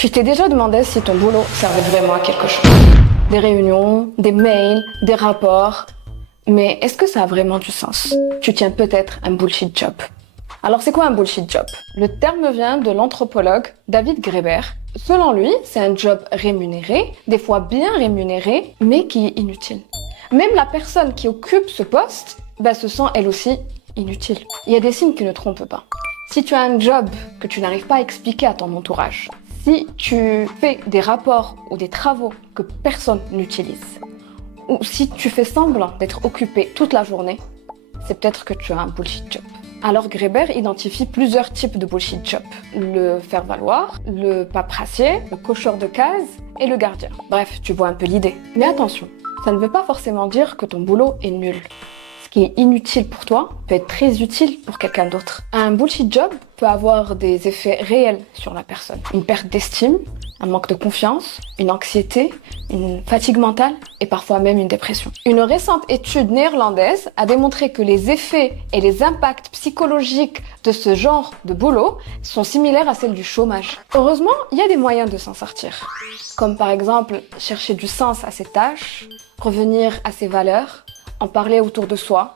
Tu t'es déjà demandé si ton boulot servait vraiment à quelque chose? Des réunions, des mails, des rapports. Mais est-ce que ça a vraiment du sens? Tu tiens peut-être un bullshit job. Alors c'est quoi un bullshit job? Le terme vient de l'anthropologue David Graeber. Selon lui, c'est un job rémunéré, des fois bien rémunéré, mais qui est inutile. Même la personne qui occupe ce poste, se sent elle aussi inutile. Il y a des signes qui ne trompent pas. Si tu as un job que tu n'arrives pas à expliquer à ton entourage, si tu fais des rapports ou des travaux que personne n'utilise, ou si tu fais semblant d'être occupé toute la journée, c'est peut-être que tu as un bullshit job. Alors Graeber identifie plusieurs types de bullshit job. Le faire-valoir, le paperassier, le cocheur de cases et le gardien. Bref, tu vois un peu l'idée. Mais attention, ça ne veut pas forcément dire que ton boulot est nul. Ce qui est inutile pour toi peut être très utile pour quelqu'un d'autre. Un bullshit job peut avoir des effets réels sur la personne. Une perte d'estime, un manque de confiance, une anxiété, une fatigue mentale et parfois même une dépression. Une récente étude néerlandaise a démontré que les effets et les impacts psychologiques de ce genre de boulot sont similaires à celles du chômage. Heureusement, il y a des moyens de s'en sortir. Comme par exemple chercher du sens à ses tâches, revenir à ses valeurs, en parler autour de soi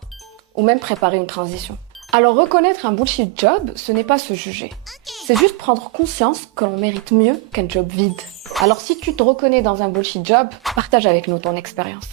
ou même préparer une transition. Alors reconnaître un bullshit job, ce n'est pas se juger. C'est juste prendre conscience que l'on mérite mieux qu'un job vide. Alors si tu te reconnais dans un bullshit job, partage avec nous ton expérience.